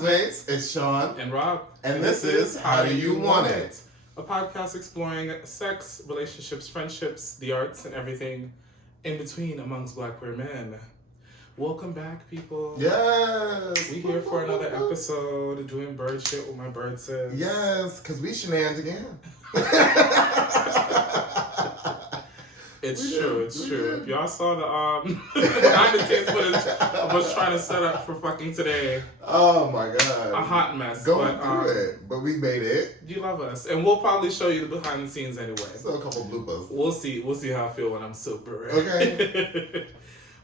classmates. It's Sean. And Rob. And this is How Do You Want It? A podcast exploring sex, relationships, friendships, the arts, and everything in between amongst Black queer men. Welcome back, people. Yes. We here for another episode doing bird shit with my bird sis. Yes, because we shenanigans again. It's true. If y'all saw the behind the scenes footage of us trying to set up for fucking today. Oh my god. A hot mess. Going through it. But we made it. You love us. And we'll probably show you the behind the scenes anyway. So a couple bloopers. We'll see how I feel when I'm sober. Okay.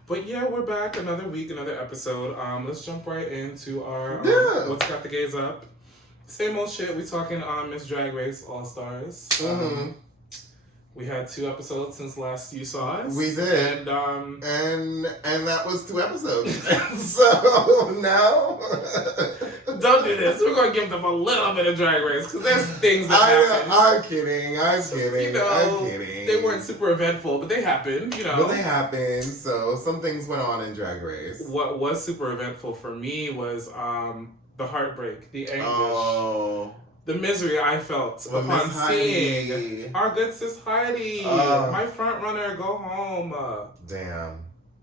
But yeah, we're back. Another week, another episode. Let's jump right into our What's Got the Gays Up. Same old shit. We talking Miss Drag Race All-Stars. Mm-hmm. We had 2 episodes since last you saw us. We did. And that was 2 episodes. So now don't do this. We're gonna give them a little bit of Drag Race because there's things that happen. I'm kidding. You know, they weren't super eventful, but they happened, you know. But they happened, so some things went on in Drag Race. What was super eventful for me was the heartbreak, the anguish, the misery I felt upon seeing our good sis Heidi, my front runner, go home. Damn.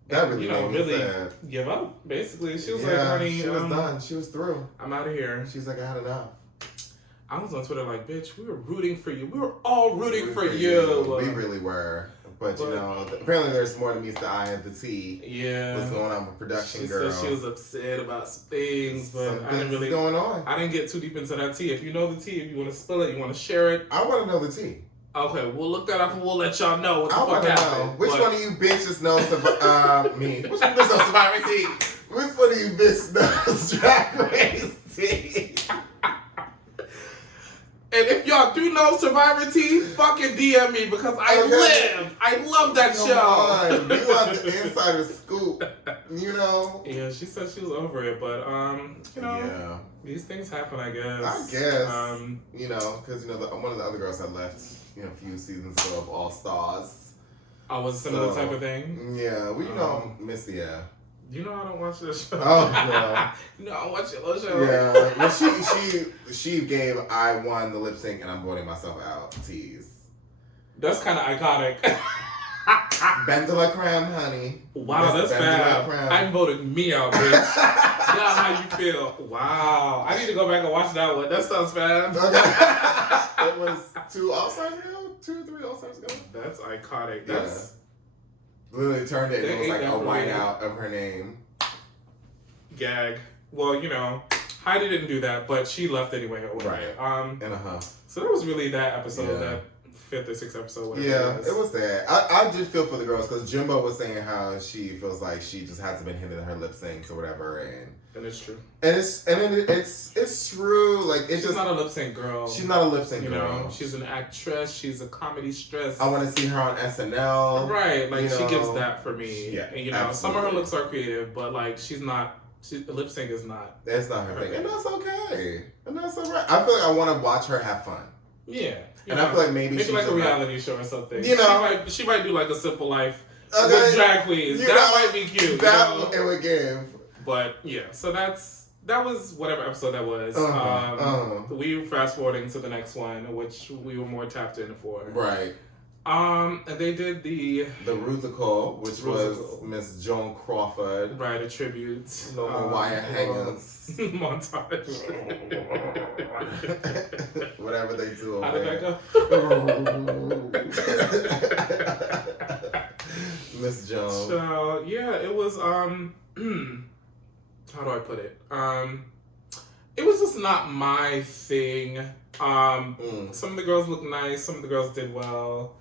That really made me sad. Give up, basically. She was like, honey, she was done. She was through. I'm out of here. She's like, I had enough. I was on Twitter like, bitch, we were rooting for you. We were all rooting for you. We really were. But you know, apparently there's more than meets the eye and the T. Yeah. What's going on with production, girl? She said she was upset about some things, but some I didn't really going on. I didn't get too deep into that tea. If you know the tea, if you want to spill it, you want to share it. I want to know the tea. Okay, we'll look that up and we'll let y'all know what the fuck happened. Which one of you bitches knows me? Which one of you knows Survivor tea? Which one of you bitches knows Drag Race tea? And if y'all do know Survivor tea, fucking DM me because I love that show. Come on. You want the insider scoop, you know? Yeah, she said she was over it, but you know, these things happen, I guess. I guess. You know, because one of the other girls had left, a few seasons ago of All Stars. I was a similar type of thing. Yeah, well, you know, Missy, You know I don't watch this show. Oh, yeah. No, I watch your little show. Yeah. Well, she gave I won the lip sync and I'm voting myself out tease. That's kind of iconic. Ben de la Creme, honey. Wow, that's bad. I'm voting me out, bitch. Now how you feel. Wow. I need to go back and watch that one. That sounds bad. Okay. It was 2 All-Stars ago? 2 or 3 All-Stars ago? That's iconic. That's... Literally turned it and it was like a whiteout of her name. Gag. Well, Heidi didn't do that, but she left anyway. Right. In a huff. So that was really that episode, that 5th or 6th episode, whatever it was that. I did feel for the girls because Jimbo was saying how she feels like she just hasn't been hitting her lip syncs or whatever, and it's true. And it's true. Like she's not a lip sync girl. She's not a lip sync girl. She's an actress. She's a comedy stress. I want to see her on SNL. Right, like she gives that for me. Yeah, and some of her looks are creative, but like she's not. Lip sync is not. That's not her thing, and that's okay. And that's alright. I feel like I want to watch her have fun. Yeah, and I feel like maybe like a reality show or something. She might do like a Simple Life with drag queens. That might be cute. It would give. But yeah, so that was whatever episode that was. We were fast forwarding to the next one, which we were more tapped in for. Right. And they did the Rusical, which was Miss Joan Crawford. Right, a tribute. No wire hangers. Montage. Whatever they do over How did there. that go? Miss Joan. So yeah, it was how do I put it? It was just not my thing. Some of the girls looked nice, some of the girls did well.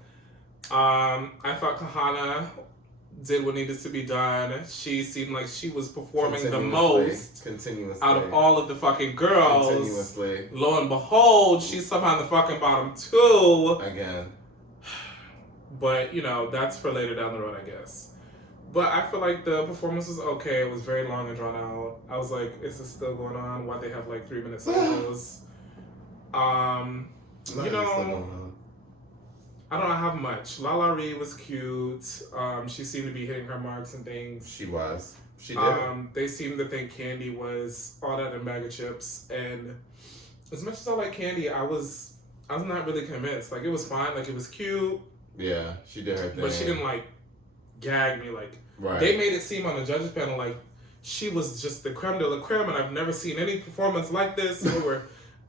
I thought Kahana did what needed to be done. She seemed like she was performing the most out of all of the fucking girls. Continuously. Lo and behold, she's somehow in the fucking bottom 2. Again. But, that's for later down the road, I guess. But I feel like the performance was okay. It was very long and drawn out. I was like, is this still going on? Why they have like 3-minute solos? I don't have much. Lala Ree was cute. She seemed to be hitting her marks and things. She was. She did. They seemed to think Candy was all that in a bag of chips, and as much as I like Candy, I was not really convinced. Like, it was fine. Like, it was cute. Yeah, she did her thing. But she didn't, like, gag me. Like, right. They made it seem on the judges panel like she was just the creme de la creme, and I've never seen any performance like this. You were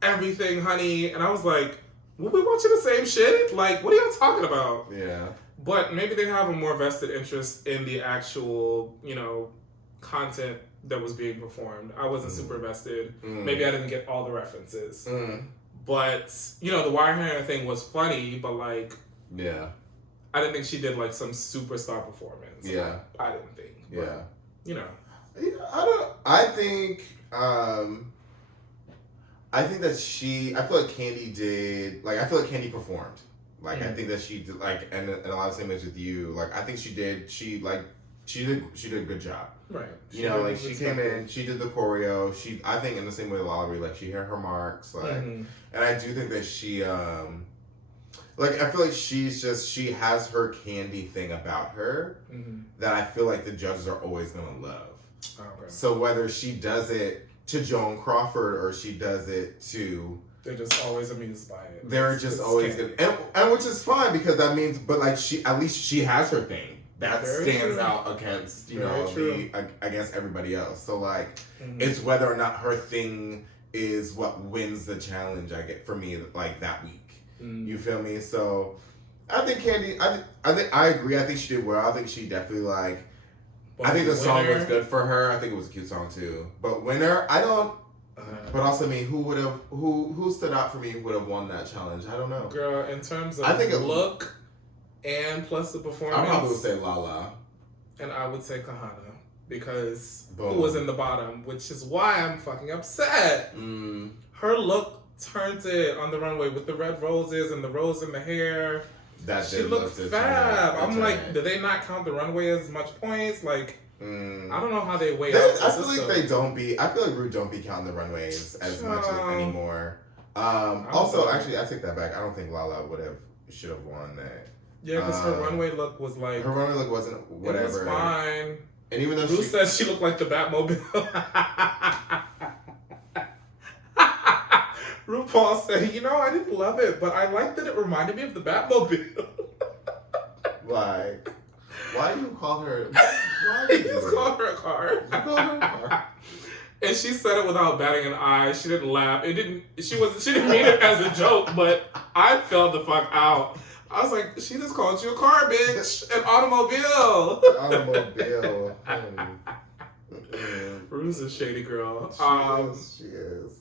everything, honey. And I was like, were we watching the same shit? Like, what are y'all talking about? Yeah. But maybe they have a more vested interest in the actual, content that was being performed. I wasn't super vested. Maybe I didn't get all the references. But, the wire hanger thing was funny, but, like... Yeah. I didn't think she did, like, some superstar performance. Yeah. I didn't think. But, yeah. I think that I feel like Candy did, like, I feel like Candy performed. Like, I think that she did, like, and a lot of same ways with you, like, I think she did a good job. Right. She came in, she did the choreo, I think in the same way Lala, like, she hit her marks, like, and I do think that she, like, I feel like she has her Candy thing about her that I feel like the judges are always going to love. Okay. So whether she does it to Joan Crawford or she does it to... They're just always amused by it. They're just always good. And which is fine because that means, but like at least she has her thing. That stands out against, against everybody else. So like, it's whether or not her thing is what wins the challenge, I get, for me, like that week. You feel me? So I think Candy, I agree. I think she did well. I think she definitely I think the song was good for her. I think it was a cute song too. But winner, I don't. But also, I mean, who stood out for me would have won that challenge? I don't know. Girl, in terms of look and plus the performance, I probably would say Lala. And I would say Kahana because who was in the bottom, which is why I'm fucking upset. Her look turned it on the runway with the red roses and the rose in the hair. She looked fab. I'm like, do they not count the runway as much points? Like, I don't know how they weigh out. I feel like they don't be. I feel like Ru don't be counting the runways as much anymore. Also, actually, I take that back. I don't think Lala should have won that. Yeah, because her runway look was like... Her runway look wasn't whatever. It was fine. And even though Ru said she looked like the Batmobile. RuPaul said, I didn't love it, but I liked that it reminded me of the Batmobile. Like, why do you call her... You just called her a car. You called her a car. And she said it without batting an eye. She didn't laugh. She didn't mean it as a joke, but I fell the fuck out. I was like, she just called you a car, bitch. An automobile. Automobile. Ru's a shady girl. She is.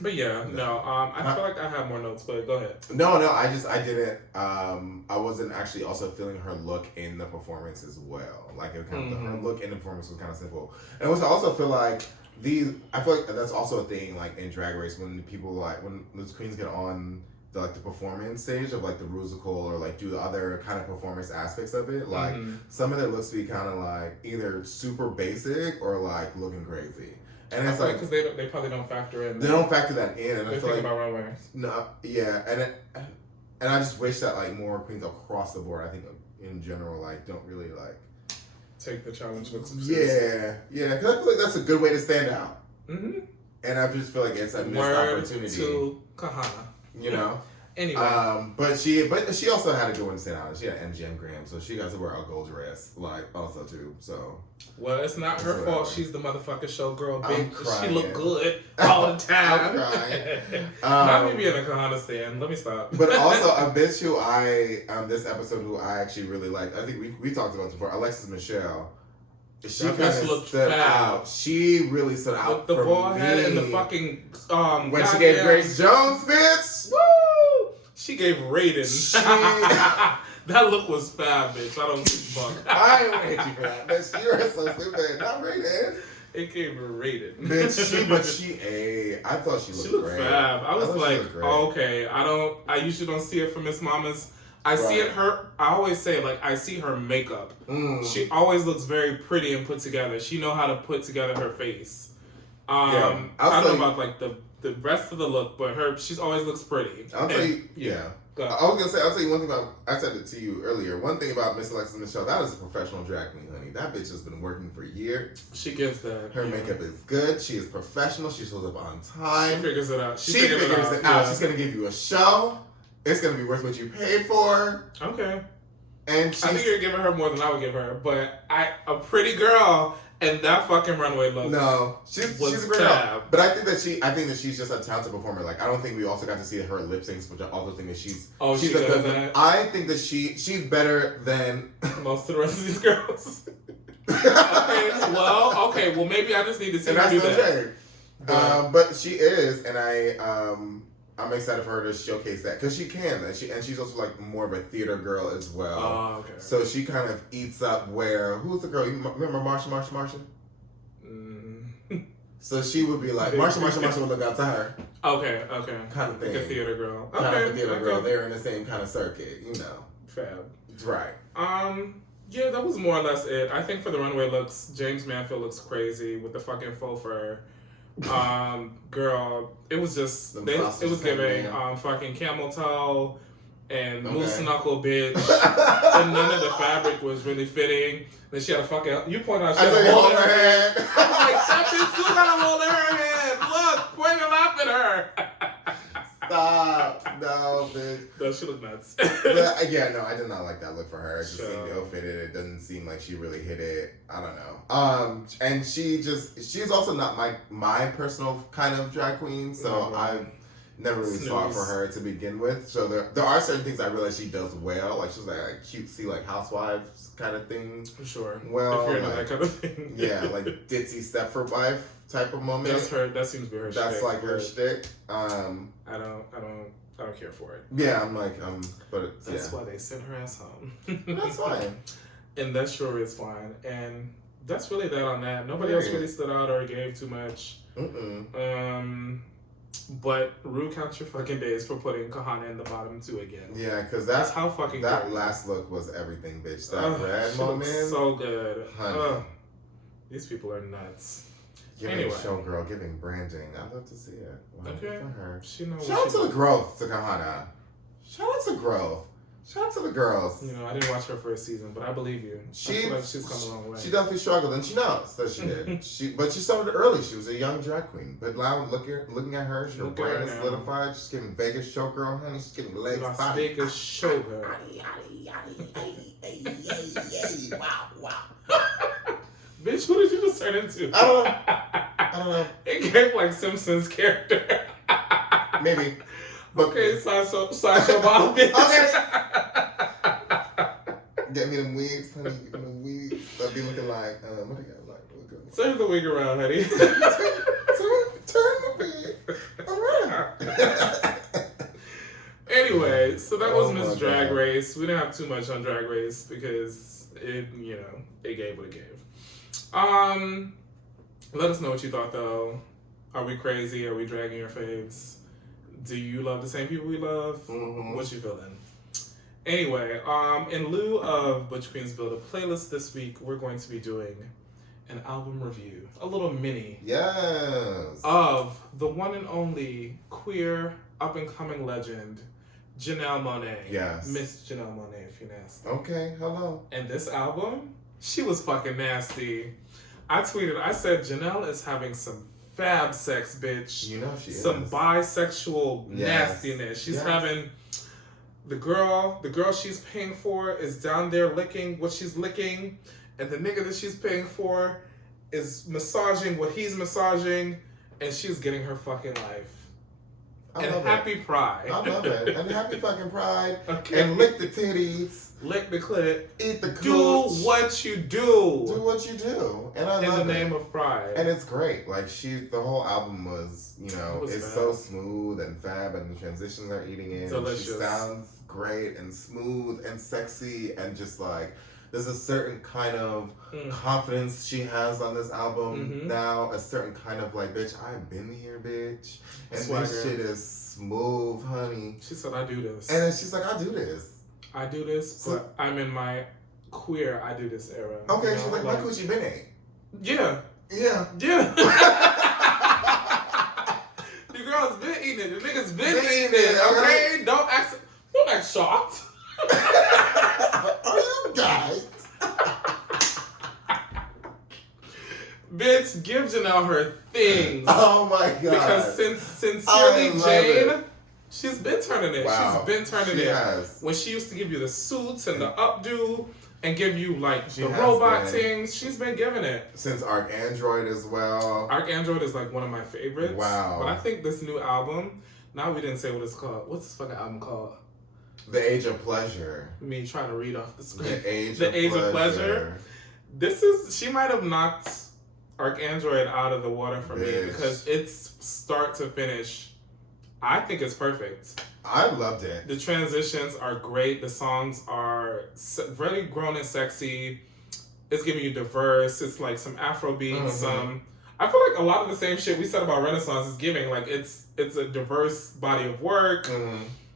But yeah, no. I feel like I have more notes, but go ahead. No, I didn't. I wasn't actually also feeling her look in the performance as well. Like, it kind of, her look in the performance was kind of simple. And which I also feel like I feel like that's also a thing, like, in Drag Race, when people, like, when those queens get on the performance stage of, like, the musical or, like, do the other kind of performance aspects of it, like, some of it looks to be kind of, like, either super basic or, like, looking crazy. And it's like, because they probably don't factor in. They don't factor that in, and I feel like about runway. No, yeah, and I just wish that, like, more queens across the board, I think in general, like, don't really, like, take the challenge looks yeah, because I feel like that's a good way to stand out. And I just feel like it's a missed opportunity. To Kahana. Anyway. But she also had a good one to stand out. She had MGM Graham, so she got to wear a gold dress, like, also too. So. Well, it's not her fault. She's the motherfucking showgirl, bitch. She looked good all the time. I'm crying. Not me being a Kahana stan. Let me stop. But also a bitch who this episode who I actually really liked. I think we talked about it before. Alexis Michelle. She kind of stood out. She really stood out. With the ball head and the fucking when she gave Grace Jones, bitch. Woo! She gave Raiden. That look was fab, bitch. I don't give a fuck. I ain't gonna hit you for that, bitch. You're so stupid. Not Raiden. It gave her Raiden. Bitch, I thought she looked great. Fab. I was like, okay. I usually don't see it from Miss Mama's. I see it I always say, like, I see her makeup. She always looks very pretty and put together. She know how to put together her face. I don't know about, like, the rest of the look, but she's always looks pretty. I'll tell you, yeah. I was gonna say, I'll tell you one thing about. I said it to you earlier. One thing about Miss Alexis Michelle, that is a professional drag queen, honey. That bitch has been working for years. She gets that. Her makeup is good. She is professional. She shows up on time. She figures it out. She figures it out. Yeah. She's gonna give you a show. It's gonna be worth what you paid for. Okay. And I think you're giving her more than I would give her, but a pretty girl and that fucking runway look. No, she's a great girl. But I think that she's just a talented performer. Like I don't think we also got to see her lip syncs, which I also think that she's a good one. I think that she's better than most of the rest of these girls. Okay, well maybe I just need to see her do that. But she is, and I'm excited for her to showcase that because she can, and she's also like more of a theater girl as well. Oh, okay. So she kind of eats up where who's the girl? You remember Marsha? So she would be like Marsha would look out to her. Okay. Kind of thing. Like a theater girl. Kind of a theater girl. They're in the same kind of circuit, you know. Fab. Right. Yeah, that was more or less it. I think for the runway looks, James Manfield looks crazy with the fucking faux fur. Girl, it was just it was giving fucking camel toe and moose knuckle bitch, and none of the fabric was really fitting. Then she had a fucking you point out she had a hole in her head. I'm like, that bitch still got a hole in her head. Look, point your laugh at her. Stop. No, bitch. No, she looked nuts. But, yeah, no, I did not like that look for her. It just seemed ill-fitted. It doesn't seem like she really hit it. I don't know. And she's also not my personal kind of drag queen, so I've never really saw it for her to begin with. So there are certain things I realize she does well. Like she's like a cutesy like housewives kind of thing. Sure. Well, if you're into that kind of thing. Yeah, like ditzy Stepford wife type of moment. That's her. That seems to be her. That's like her shtick. I don't care for it. Yeah, I'm like, but that's why they sent her ass home. That's fine. And that sure is fine. And that's really that on that. Nobody else really stood out or gave too much. But Rue, count your fucking days for putting Kahana in the bottom two again. Yeah, because that's how fucking that great. Last look was everything, bitch. That red moment, so good. These people are nuts. Giving showgirl, giving branding. I'd love to see it. Wow, okay. For her. Shout out to the growth to Kahana. Shout out to growth. Shout out to the girls. You know, I didn't watch her first season, but I believe you. I feel like she's come a long way. She definitely struggled, and she knows that she did. But she started early. She was a young drag queen. But now looking at her, her brand is solidified. She's giving Vegas showgirl, honey. She's giving legs. Las Vegas showgirl. Wow. Bitch, who did you just turn into? I don't know. It came like Simpsons character. Maybe. Okay, Sasha Bob, bitch. Okay. Get me them wigs, honey. Get me them wigs. I'll be looking like, what do you got like? Turn the wig around, honey. turn the wig around. Anyway, so that was Miss Drag Race. We didn't have too much on Drag Race because it gave what it gave. Let us know what you thought though. Are we crazy? Are we dragging your faves? Do you love the same people we love? Mm-hmm. What you feeling? Anyway, in lieu of Butch Queens Build a Playlist this week, we're going to be doing an album review, a little mini. Yes. Of the one and only queer up and coming legend, Janelle Monáe. Yes. Miss Janelle Monáe, if you're nasty. Okay, hello. And this album, she was fucking nasty. I tweeted, I said, Janelle is having some fab sex, bitch. You know she is. Some bisexual nastiness. She's having the girl she's paying for is down there licking what she's licking, and the nigga that she's paying for is massaging what he's massaging, and she's getting her fucking life. And happy Pride. I love it. And happy fucking Pride. Okay. And lick the titties. Lick the clit. Eat the cooch. Do what you do. Do what you do. And I love it. In the name of Pride. And it's great. Like the whole album was, it's so smooth and fab, and the transitions are eating in. Delicious. She sounds great and smooth and sexy, and just like there's a certain kind of confidence she has on this album now. A certain kind of like, bitch, I've been here, bitch. And this shit is smooth, honey. She said, I do this. And she's like, I do this. I do this, but I'm in my queer I do this era. Okay, she's like, my coochie been ate. Yeah. Yeah. Yeah. The girl's been eating it. The nigga's been eating it, okay? Don't ask. What don't act shocked. Are you guys? Bitch, give Janelle her things. Oh my god. Because since Sincerely Jane, she's been turning it. Wow. She's been turning it. Has. When she used to give you the suits and the updo and give you like She the has robot been. things, she's been giving it. Since Archandroid as well. Archandroid is like one of my favorites. Wow. But I think this new album, now we didn't say what it's called. What's this fucking album called? The Age of Pleasure. Me trying to read off the script. The Age of Pleasure. This is, she might have knocked Archandroid out of the water for me because it's start to finish. I think it's perfect. I loved it. The transitions are great. The songs are really grown and sexy. It's giving you diverse. It's like some Afro beats. I feel like a lot of the same shit we said about Renaissance is giving. Like it's a diverse body of work.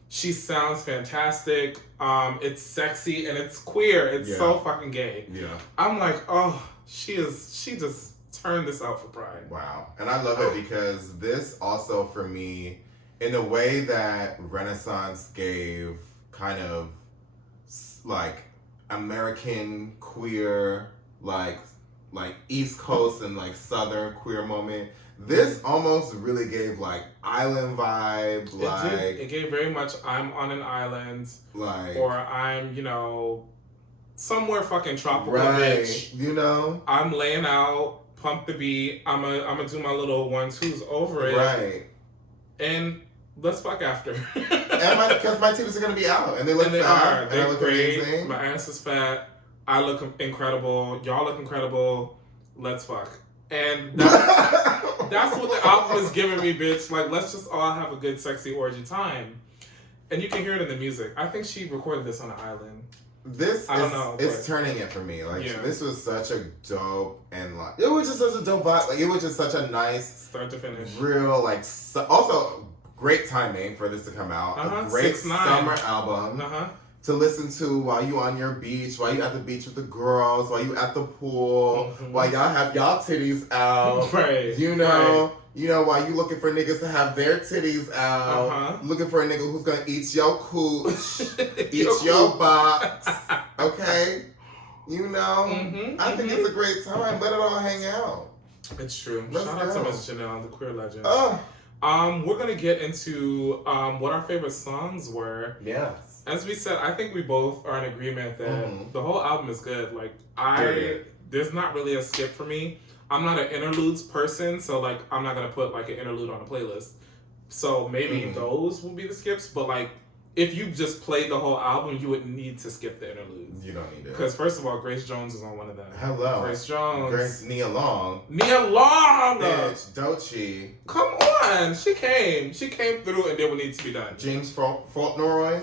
She sounds fantastic. It's sexy and it's queer. It's so fucking gay. Yeah. I'm like, oh, she just turned this out for Pride. Wow. And I love it because this also for me, in the way that Renaissance gave kind of like American queer, like East Coast and like Southern queer moment, this almost really gave like island vibe. It gave very much I'm on an island. Like, or I'm, somewhere fucking tropical, right, bitch. I'm laying out, pump the beat. I'm gonna do my little 1-2s over it. Right. And let's fuck after. And because my titties are gonna be out, and they look fat. They're look great. amazing. My ass is fat. I look incredible. Y'all look incredible. Let's fuck. And that's what the album is giving me, bitch. Like, let's just all have a good, sexy orgy time. And you can hear it in the music. I think she recorded this on an island. I don't know. It's turning it for me. Like, this was such a dope and like it was just such a dope vibe. Like, it was just such a nice start to finish. Real also great timing for this to come out. A great summer album to listen to while you on your beach, while you at the beach with the girls, while you at the pool, while y'all have y'all titties out. Right. While you looking for niggas to have their titties out, looking for a nigga who's gonna eat your cooch, eat your box, okay? I think it's a great time. Let it all hang out. It's true. Shout out to Miss Janelle, the queer legend. We're gonna get into what our favorite songs were. Yes. As we said, I think we both are in agreement that the whole album is good. Like there's not really a skip for me. I'm not an interludes person, so like I'm not gonna put like an interlude on a playlist. So maybe those will be the skips, but like if you just played the whole album, you would need to skip the interludes. You don't need it. Because first of all, Grace Jones is on one of them. Hello. Grace Jones. Nia Long. Nia Long! Bitch, Doechii. Come on! She came through and did what needs to be done. James Fauntleroy.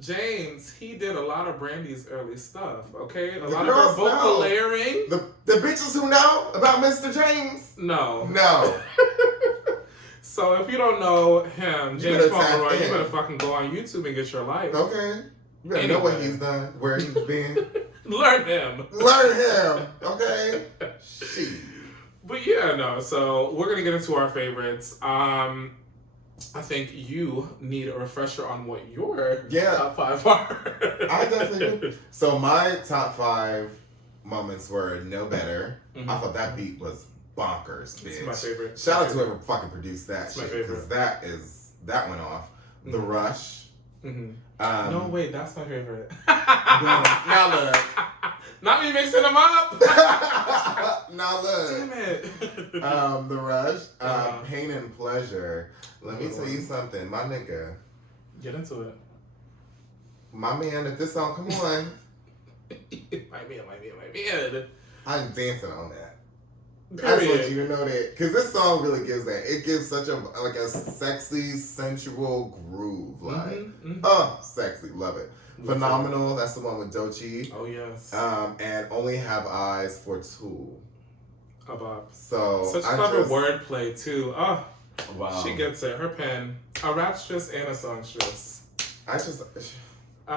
James, he did a lot of Brandy's early stuff, okay? A lot of her vocal layering. The bitches who know about Mr. James? No. No. So if you don't know him, James Fauntleroy, you better fucking go on YouTube and get your life. Okay. You better know what he's done, where he's been. Learn him. Okay? Shit. But yeah, no. So we're gonna get into our favorites. I think you need a refresher on what your top 5 are. I definitely do. So my top 5 moments were No Better. I thought that beat was bonkers, bitch. It's my favorite. Shout out to whoever fucking produced that it's shit. Because that went off. The Rush. No, wait, that's my favorite. Now look. Not me mixing them up. Now look. Damn it. The Rush. Pain and Pleasure. Let me tell you something, my nigga. Get into it. My man, if this song come on. My man. I'm dancing on that. Period. I just want you to know that. Because this song really gives that. It gives such a sexy, sensual groove. Like, sexy. Love it. Phenomenal. That's the one with Doechii. Oh, yes. And Only Have Eyes for Two. So such clever wordplay, too. Oh, wow. She gets it. Her pen. A rapstress and a songstress. I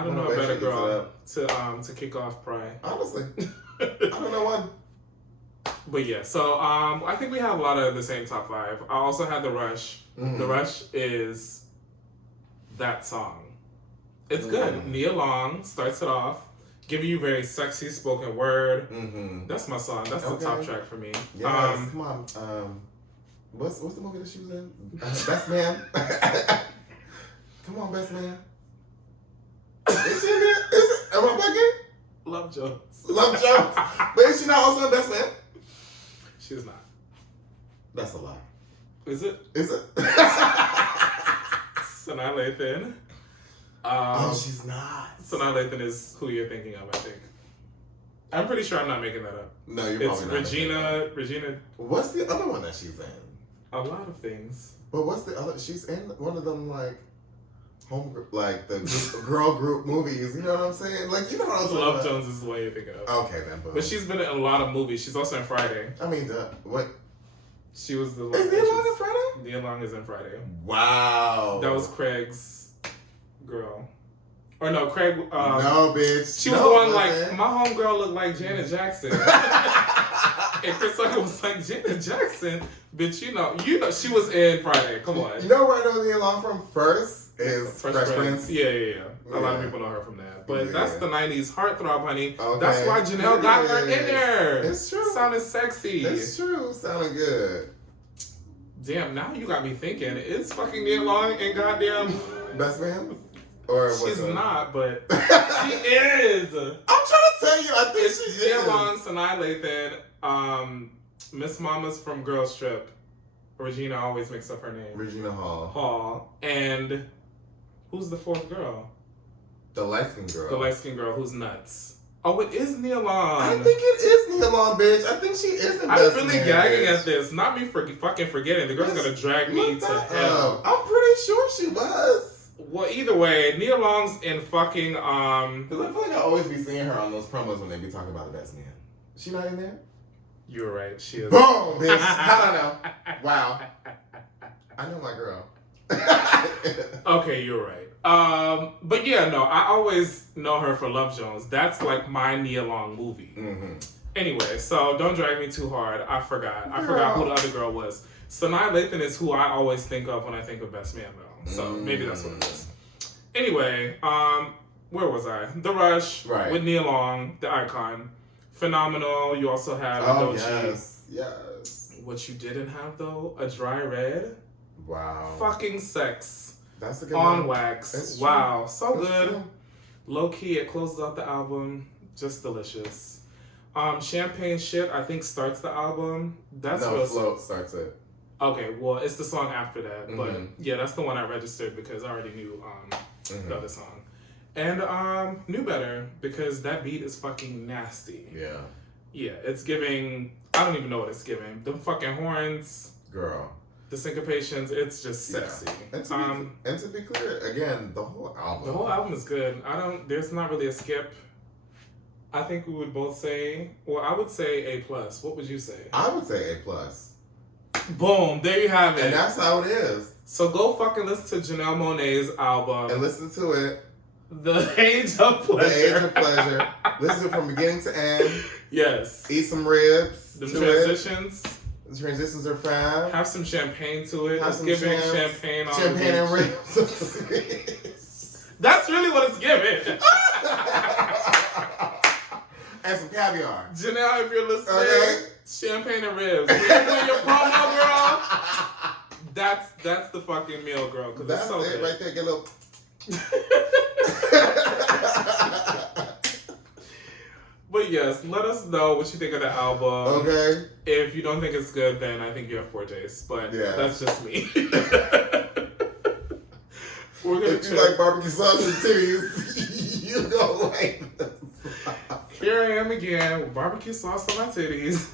don't know a better girl to kick off Pride. Honestly. I don't know one. But yeah, so I think we have a lot of the same top 5. I also had The Rush. The Rush is that song. It's good. Nia Long starts it off, giving you very sexy spoken word. That's my song. That's the top track for me. Yes, come on. What's the movie that she was in? Best Man. Come on, Best Man. Is she in there? Is it? Am I bugging? Love Jones. Love Jones. But is she not also in Best Man? She's not. That's a lie. Is it? Is it? Sanaa Lathan. She's not. Sanaa Lathan is who you're thinking of, I think. I'm pretty sure I'm not making that up. No, you're probably not. Regina. What's the other one that she's in? A lot of things. But what's the other? She's in one of them, like, the girl group movies. You know what I'm saying? Like, you know what I'm saying? Love Jones is the one you're thinking of. Okay, then. Boom. But she's been in a lot of movies. She's also in Friday. I mean, what? She was the. Is Nia Long in Friday? Nia Long is in Friday. Wow. That was Craig's girl. Or no, Craig. No, bitch. She was the one like, my homegirl looked like Janet Jackson. And Chris Tucker was like, Janet Jackson? Bitch, you know, she was in Friday. Come on. You know where I know Nia Long from first? Is Fresh Prince. Yeah. A lot of people know her from that. But that's the 90s heartthrob, honey. Okay. That's why Janelle got her in there. It's true. Sounded sexy. It's true. Sounded good. Damn, now you got me thinking. Is fucking Nia Long and goddamn Best Man? Or she's not, but she is. I'm trying to tell you, I think she is. Nia Long, Sanaa Lathan, Miss Mama's from Girls Trip. Regina always makes up her name. Regina Hall. And who's the fourth girl? The light-skinned girl. The light-skinned girl who's nuts. Oh, it is Nia Long. I think it is Nia Long, bitch. I think she is the best. I'm really gagging at this. Not me fucking forgetting. The girl's gonna drag me to hell. I'm pretty sure she was. Well, either way, Nia Long's in fucking Because I feel like I always be seeing her on those promos when they be talking about the best man. She not in there? You're right. She is. Boom, bitch. How'd I know? Wow. I know my girl. Okay, you're right. But yeah, no, I always know her for Love Jones. That's like my Nia Long movie. Anyway, so don't drag me too hard. I forgot who the other girl was. Sanaa Lathan is who I always think of when I think of Best Man, though. So maybe that's what it is. Anyway, where was I? The Rush with Nia Long, the icon. Phenomenal. You also have Doechii. Yes. What you didn't have, though, a Dry Red. Wow. Fucking sex. That's a good on one. wax. Wow. So That's good. true. Low key, it closes out the album. Just delicious. Champagne Shit, I think, starts the album. That's Float starts it. Okay, well, it's the song after that. But yeah, that's the one I registered because I already knew the other song. And knew better because that beat is fucking nasty. Yeah. Yeah, it's giving, I don't even know what it's giving. Them fucking horns. Girl. The syncopations, it's just sexy. Yeah. And to be clear, again, the whole album. The whole album is good. There's not really a skip. I think we would both say, well, I would say A+. What would you say? I would say A+. Boom, there you have it. And that's how it is. So go fucking listen to Janelle Monáe's album. And listen to it. The Age of Pleasure. The Age of Pleasure. Listen to it from beginning to end. Yes. Eat some ribs. The transitions. The transitions are fab. Have some champagne to it. Have it's some giving champagne on champagne and ribs. That's really what it's giving. And some caviar. Janelle, if you're listening, champagne and ribs. When your promo, girl, that's the fucking meal, girl. Because that's it's so it good. right there. Get a little. But yes, let us know what you think of the album. Okay. If you don't think it's good, then I think you have poor taste. But that's just me. We're gonna if you like barbecue sauce and titties, you don't like this. Here I am again with barbecue sauce on my titties.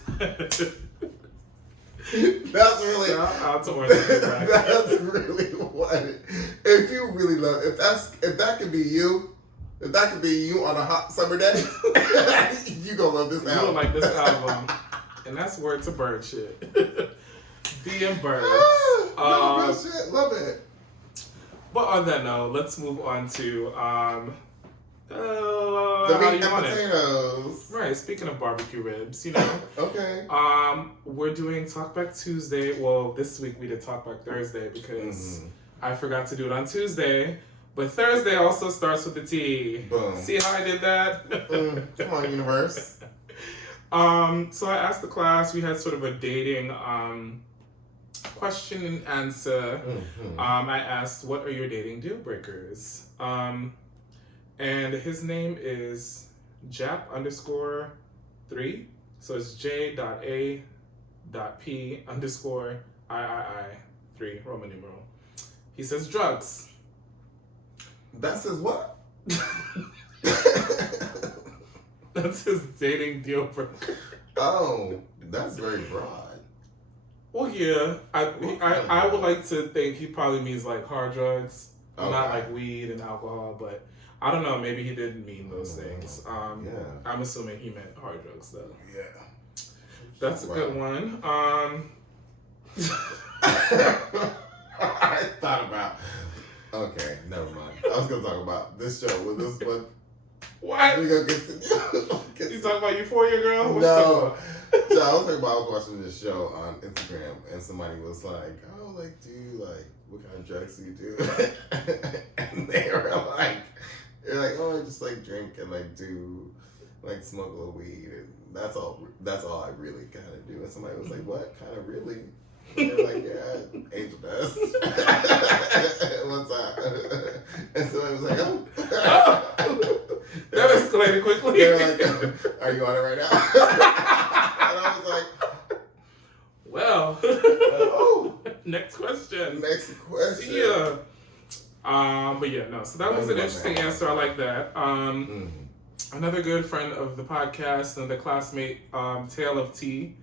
That's really. Shout out to Orange. That's really what. If you really love, if that could be you. If that could be you on a hot summer day, you gonna love this album. You gonna like this album. And that's word to bird shit. Being birds. No, real shit. Love it. But on that note, let's move on to the meat and potatoes. Right, speaking of barbecue ribs, you know. Okay. We're doing Talkback Tuesday. Well, this week we did Talkback Thursday because I forgot to do it on Tuesday. But Thursday also starts with the T. Boom. See how I did that? Come on, universe. So I asked the class, we had sort of a dating question and answer. Mm-hmm. I asked, what are your dating deal breakers? And his name is Jap_3. So it's J.A.P_III, Roman numeral. He says drugs. That's his what? That's his dating deal breaker. Oh, that's very broad. Well, yeah. I would like to think he probably means like hard drugs, not like weed and alcohol, but I don't know. Maybe he didn't mean those things. Yeah. I'm assuming he meant hard drugs, though. Yeah. That's a good one. I thought about... Okay, never mind. I was going to talk about this show with this one. What? We're going to get to... You talking about Euphoria, girl? What no. So I was talking about, I was watching this show on Instagram, and somebody was like, oh, like, do you, like, what kind of drugs do you do? And they were like, oh, I just, like, drink and, like, do, like, smoke a little weed, and that's all I really kind of do. And somebody was like, what? Kind of really? And they're like, yeah, angel dust. What's that? And somebody was like, oh. That escalated quickly. They were like, are you on it right now? And I was like, well, oh. Next question. See ya. But yeah, no. So that was an interesting answer. I like that. Another good friend of the podcast, another classmate, Tale of T.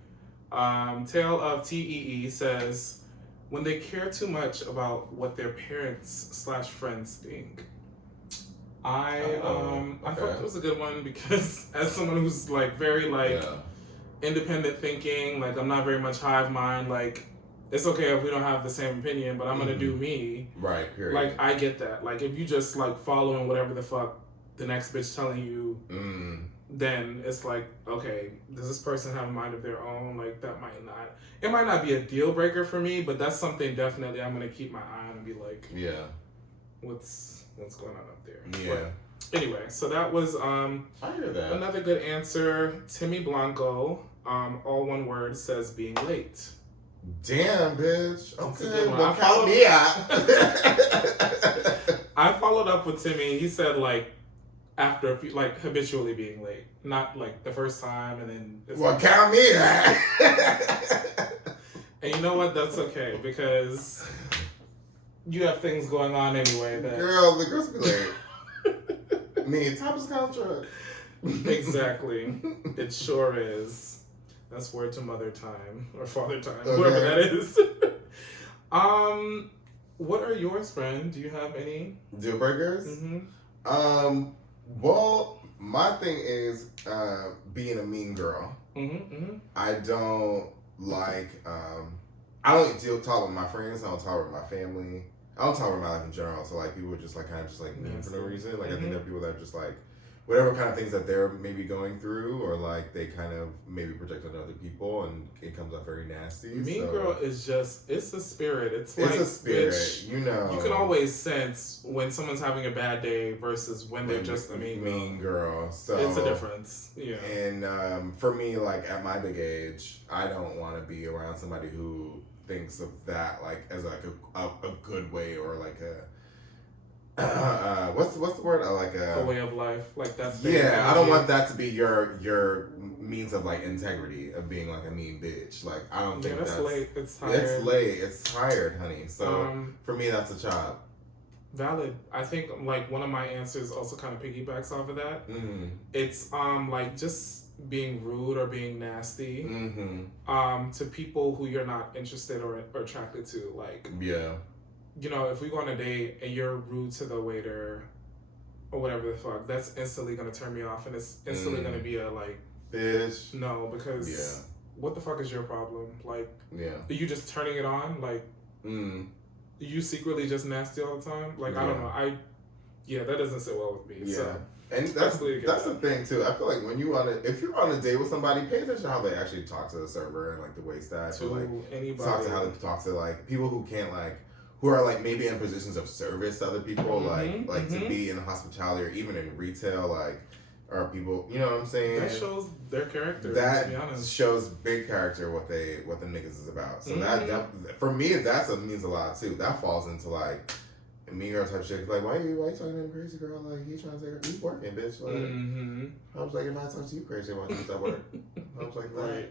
Tale of TEE says, when they care too much about what their parents/friends think. I thought that was a good one because as someone who's like very like independent thinking, like I'm not very much hive mind, like it's okay if we don't have the same opinion, but I'm gonna do me. Right, period. Like I get that. Like if you just like following whatever the fuck the next bitch telling you, then it's like, okay, does this person have a mind of their own? Like that might not be a deal breaker for me, but that's something definitely I'm gonna keep my eye on and be like, what's going on up there? Yeah. But anyway, so that was I hear that. Another good answer. Timmy Blanco, all one word, says being late. Damn, bitch. Okay, well, count me out. I followed up with Timmy. He said like after a few, like habitually being late, not like the first time and then. Count me out. And you know what? That's okay because you have things going on anyway. That the girls be late. Me, Thomas contract. Exactly. It sure is. That's word to mother time or father time, whoever that is. What are yours, friend? Do you have any deal breakers? Well, my thing is being a mean girl. I don't like. I don't talk with my friends. I don't talk with my family. I don't talk about my life in general. So like people are just like kind of just like mean for no reason. Like I think there are people that are just like whatever kind of things that they're maybe going through, or like they kind of maybe project on other people, and it comes out very nasty. Mean girl is just, it's a spirit. It's like, a spirit, bitch, you know. You can always sense when someone's having a bad day versus when they're just a mean girl. So it's a difference. Yeah. And for me, like at my big age, I don't want to be around somebody who thinks of that like as like a good way, or like a what's the word? Like a way of life. Like that's I don't want that to be your means of like integrity of being like a mean bitch. Like I don't think that's late. It's tired. It's late. It's tired, honey. So for me, that's a job. Valid. I think like one of my answers also kind of piggybacks off of that. It's like just being rude or being nasty to people who you're not interested or attracted to. Like you know, if we go on a date and you're rude to the waiter or whatever the fuck, that's instantly gonna turn me off, and it's instantly gonna be a like, bitch. No, because what the fuck is your problem? Like, are you just turning it on? Like, you secretly just nasty all the time? Like, I don't know. That doesn't sit well with me. Yeah. So. And that's the thing too. I feel like when if you're on a date with somebody, pay attention to how they actually talk to the server and like the wait staff. To like anybody. Talk to how they talk to like people who can't like who are like maybe in positions of service to other people, like to be in hospitality or even in retail, like, are people, you know what I'm saying? That shows their character. That to be honest. shows big character what the niggas is about. So that for me, means a lot too. That falls into like mean girl type shit. Like, why you talking to him crazy, girl? Like, he trying to say, you working, bitch. Like, I was like, if I talk to you crazy, why don't you at work? I was like, that. Right.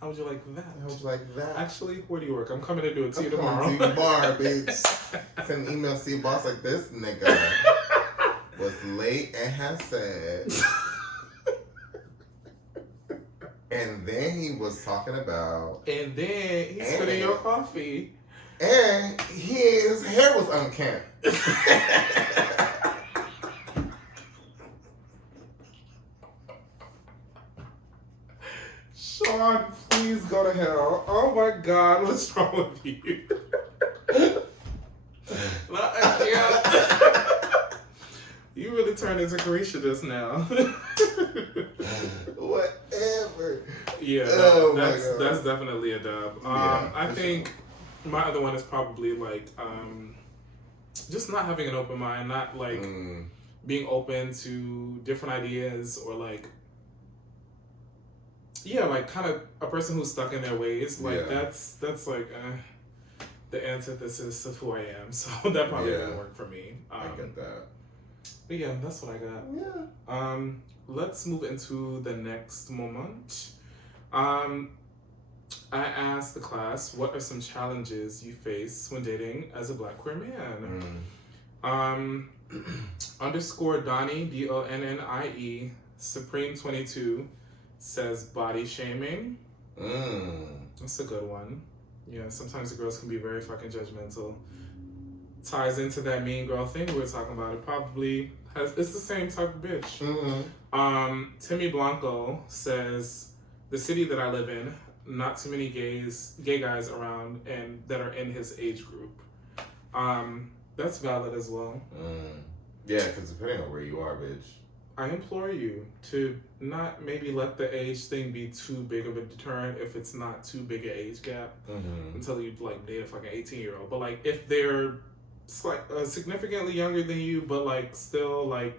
How would you like that? How would you like that? Actually, where do you work? I'm coming to do it to you tomorrow. I'm coming to you tomorrow, bitch. Send an email to your boss like this nigga was late and has said. And then he was talking about. And then he's spitting your coffee. And his hair was unkempt. Sean, please go to hell. Oh my God, what's wrong with you? You really turned into Carisha just now. Whatever. Yeah, that's definitely a dub. I think my other one is probably like just not having an open mind, not like being open to different ideas or like like kind of a person who's stuck in their ways. Like that's like the antithesis of who I am. So that probably won't work for me. I get that. But yeah, that's what I got. Yeah. Let's move into the next moment. I asked the class, what are some challenges you face when dating as a Black queer man? Underscore Donnie, DONNIE, Supreme22 says body shaming. That's a good one. Yeah, sometimes the girls can be very fucking judgmental. Ties into that mean girl thing we were talking about. It probably it's the same type of bitch. Timmy Blanco says, the city that I live in, not too many gay guys around and that are in his age group. That's valid as well. Yeah, because depending on where you are, bitch. I implore you to not maybe let the age thing be too big of a deterrent if it's not too big an age gap until you like date a fucking 18-year-old. But like if they're like significantly younger than you, but like still like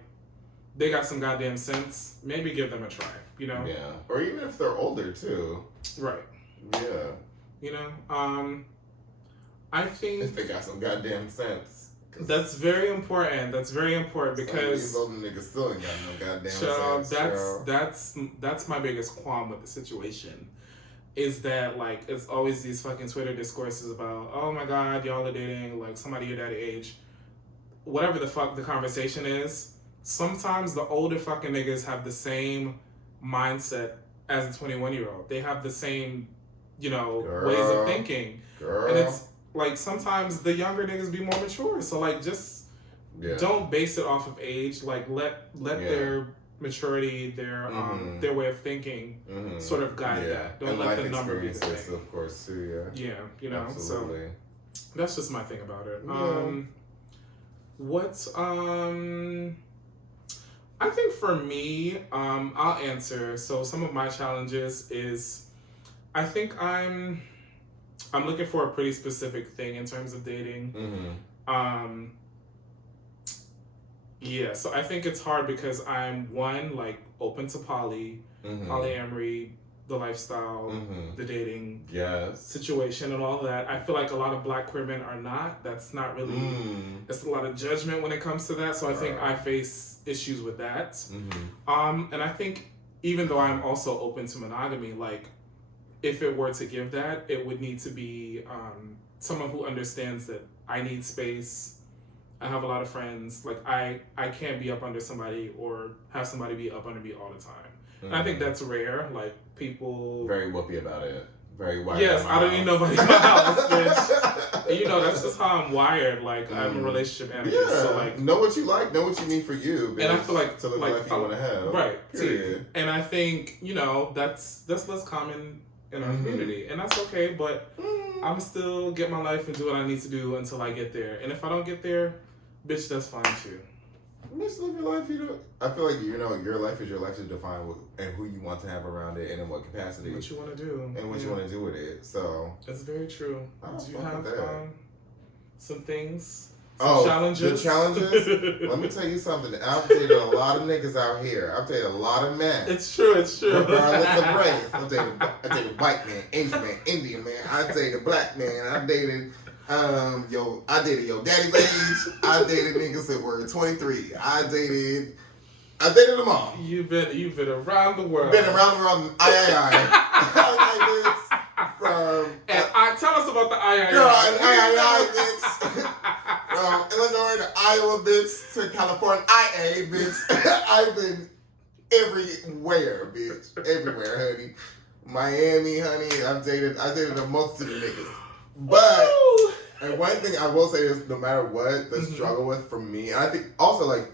they got some goddamn sense, maybe give them a try, you know? Yeah. Or even if they're older too. Right. Yeah. You know? I think if they got some goddamn sense. That's very important. That's very important because these older niggas still ain't got no goddamn sense. That's my biggest qualm with the situation. Is that like it's always these fucking Twitter discourses about, oh my God, y'all are dating like somebody your daddy age. Whatever the fuck the conversation is, sometimes the older fucking niggas have the same mindset as a 21-year-old. They have the same, ways of thinking. And it's like sometimes the younger niggas be more mature. So like just don't base it off of age. Like let their maturity, their way of thinking sort of guide that. Don't and let the number be the thing. Of course too, yeah. Yeah, absolutely. So that's just my thing about it. I think for me, I'll answer. So some of my challenges is I think I'm looking for a pretty specific thing in terms of dating. So I think it's hard because I'm one, like open to polyamory, the lifestyle, the dating situation and all that. I feel like a lot of Black queer men are not. That's not really, it's a lot of judgment when it comes to that. So I think I face issues with that. And I think even though I'm also open to monogamy, like if it were to give that, it would need to be someone who understands that I need space. I have a lot of friends. Like I can't be up under somebody or have somebody be up under me all the time. And I think that's rare. Like people very whoopy about it. Very wired. Yes, I don't need nobody in my house, bitch. And, that's just how I'm wired. Like I'm a relationship anarchist. Yeah. So like know what you like, know what you need for you, bitch, and I feel like to live the life you want to have. Right. Period. And I think that's less common in our community, and that's okay. But I'm still get my life and do what I need to do until I get there. And if I don't get there, bitch, that's fine too. Just live your life. I feel like your life is your life to define and who you want to have around it, and in what capacity. What you want to do, and what you want to do with it. So that's very true. Do you have some things. Challenges. The challenges? Let me tell you something. I've dated a lot of niggas out here. I've dated a lot of men. It's true. Regardless of race. I dated white man, Asian man, Indian man. I dated black man. I dated I dated your daddy's age. I dated niggas that were 23. I dated them all. You've been around the world. Been around the world. Tell us about the I. Girl, bitch. From Illinois to Iowa, bitch, to California, IA, bitch. I've been everywhere, bitch. Everywhere, honey. Miami, honey. I dated a multitude of niggas. But and one thing I will say is, no matter what the struggle with for me, and I think also like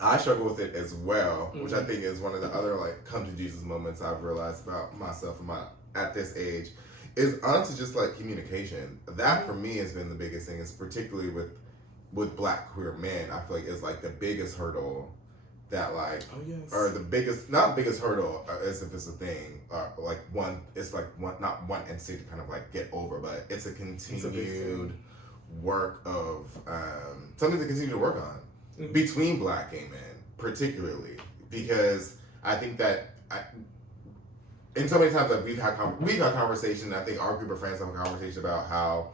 I struggle with it as well, which I think is one of the other like come to Jesus moments I've realized about myself and at this age, is honestly just like communication. That for me has been the biggest thing, is particularly with black queer men. I feel like it's like the biggest hurdle that like, or the biggest, not biggest hurdle as if it's a thing, like not one entity to kind of like get over, but it's a continued work of something to continue to work on between black gay men, particularly because I think that and so many times like we've had conversation. I think our group of friends have a conversation about how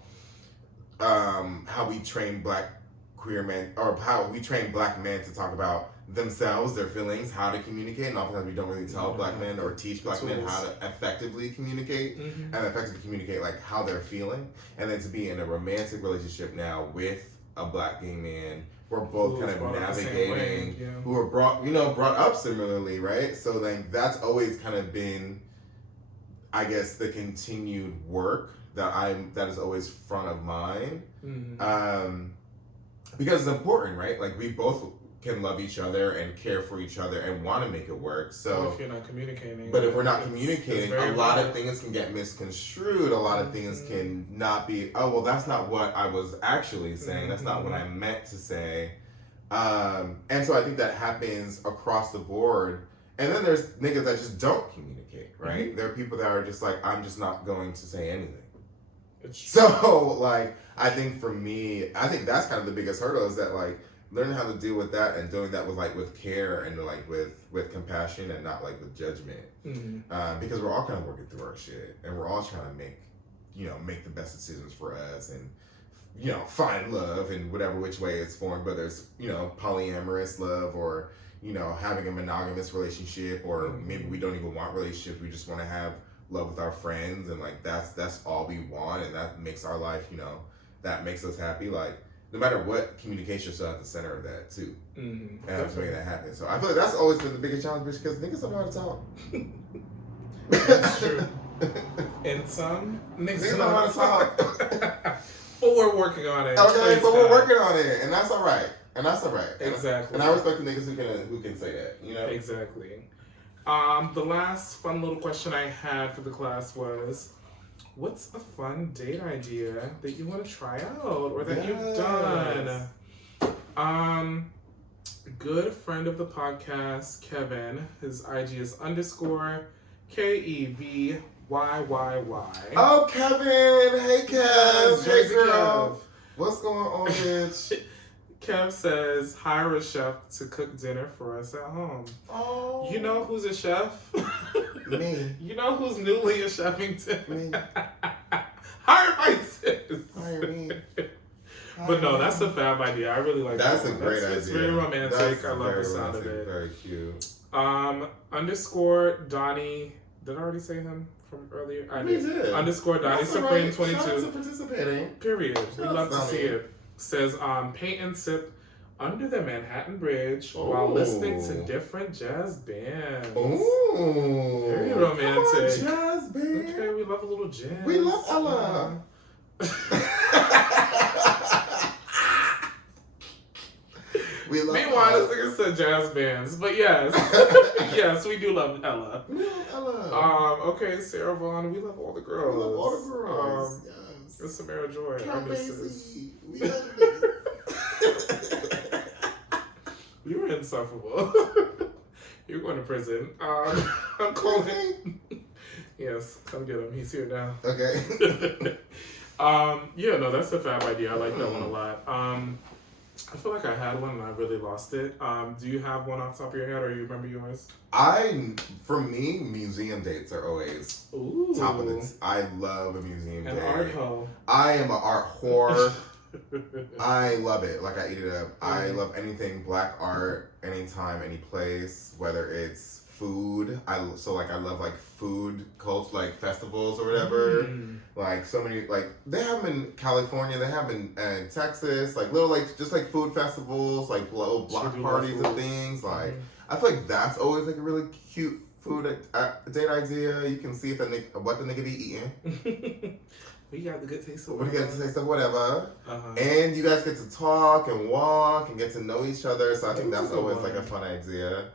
we train black queer men, or how we train black men to talk about themselves, their feelings, how to communicate, and oftentimes we don't really tell black men or teach black men how to effectively communicate and effectively communicate like how they're feeling, and then to be in a romantic relationship now with a black gay man. We're both kind of navigating, who were brought up similarly, right? So like that's always kind of been, I guess, the continued work that is always front of mind, because it's important, right? Like we both can love each other and care for each other and want to make it work. So if you're not communicating, but if we're not communicating, a lot of things can get misconstrued. A lot of things can not be. Oh well, that's not what I was actually saying. That's not what I meant to say. And so I think that happens across the board. And then there's niggas that just don't communicate, right? There are people that are just like, I'm just not going to say anything. So like, I think for me, I think that's kind of the biggest hurdle, is that like learning how to deal with that and doing that with care and like with compassion and not like with judgment, because we're all kind of working through our shit and we're all trying to make the best decisions for us and find love in whatever which way it's formed, whether it's polyamorous love or having a monogamous relationship, or maybe we don't even want relationships, we just want to have love with our friends, and like that's all we want, and that makes our life that makes us happy. Like no matter what, communication is still at the center of that too, and I'm making that happen. So I feel like that's always been the biggest challenge, because niggas don't know how to talk. That's true. And some niggas don't know how to talk. But we're working on it. Okay, but we're working on it, and that's all right. Exactly. And I respect the niggas who can say that, Exactly. The last fun little question I had for the class was, what's a fun date idea that you want to try out or that you've done? Good friend of the podcast, Kevin, his IG is _KEVYYY. Oh, Kevin! Hey, Kev! Hey, girl! What's going on, bitch? Kev says, hire a chef to cook dinner for us at home. Oh. You know who's a chef? Me. You know who's newly a chefington? Me. Hire my sis. Hire me. But no, that's a fab idea. I really like that. That's a great idea. It's very romantic. I love the sound of it. Very cute. Donnie. Did I already say him from earlier? I did. Donnie Supreme 22. Shout out to participating. Period. We love to see it. Says, paint and sip under the Manhattan Bridge while listening to different jazz bands. Ooh. Very romantic. Come on, jazz band. Okay, we love a little jazz. We love Ella. Meanwhile, this nigga said jazz bands, but yes. Yes, we do love Ella. We love Ella. Okay, Sarah Vaughan, we love all the girls. We love all the girls. Yes. And Samara Joy, our missus. We love it. You were insufferable. You're going to prison. I'm calling. Yes, come get him. He's here now. Okay. Yeah, no, that's a fab idea. I like that one a lot. I feel like I had one and I really lost it. Do you have one off the top of your head, or you remember yours? For me, museum dates are always top of the. I love a museum date. An art hoe. I am an art whore. I love it. Like, I eat it up. I love anything black art, anytime, any place, whether it's food. I love like food culture, like festivals or whatever. Like so many, like they have them in California, they have them in Texas, like little like just like food festivals, like little block parties and things. Like I feel like that's always like a really cute food date idea. You can see if what the nigga be eating. We got the good taste of whatever. We got the taste of whatever. And you guys get to talk and walk and get to know each other. So I think that's always like a fun idea.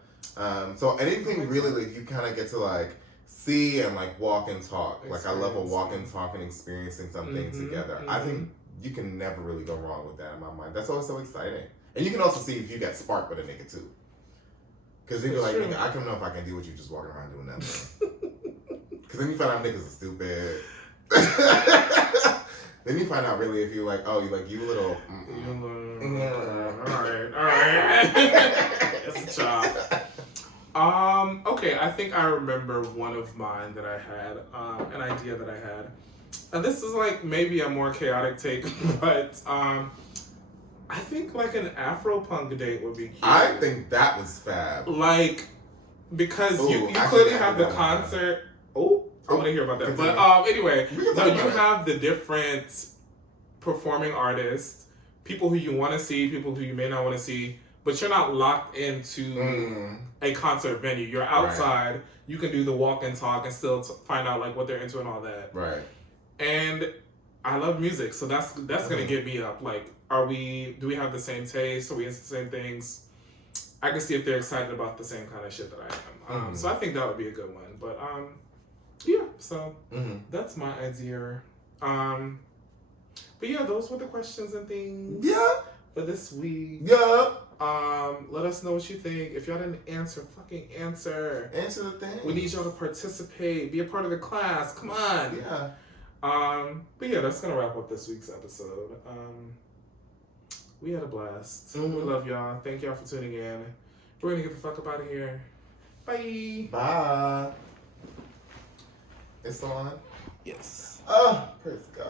So anything really like you kind of get to like see and like walk and talk. Like I love a walk and talk and experiencing something together. I think you can never really go wrong with that in my mind. That's always so exciting. And you can also see if you get sparked with a nigga too. Because you're like, nigga, I don't know if I can deal with you just walking around doing nothing. Because then you find out niggas are stupid. Then you find out really if you like, oh, you little. Alright. It's a job. Okay, I think I remember one of mine that I had, an idea that I had. And this is like maybe a more chaotic take, but I think like an Afro-punk date would be cute. I think that was fab. Like, because you clearly have the concert. I want to hear about that. But anyway, so you have the different performing artists, people who you want to see, people who you may not want to see, but you're not locked into a concert venue. You're outside. Right. You can do the walk and talk and still find out like what they're into and all that. Right. And I love music, so that's gonna get me up. Like, do we have the same taste? Are we into the same things? I can see if they're excited about the same kind of shit that I am. So I think that would be a good one. But yeah, so that's my idea. But yeah, those were the questions and things. Yeah. For this week. Yeah. Let us know what you think. If y'all didn't answer, fucking answer. Answer the thing. We need y'all to participate. Be a part of the class. Come on. Yeah. But yeah, that's gonna wrap up this week's episode. We had a blast. We love y'all. Thank y'all for tuning in. We're gonna get the fuck up out of here. Bye. Bye. It's on? Yes. Oh, praise God.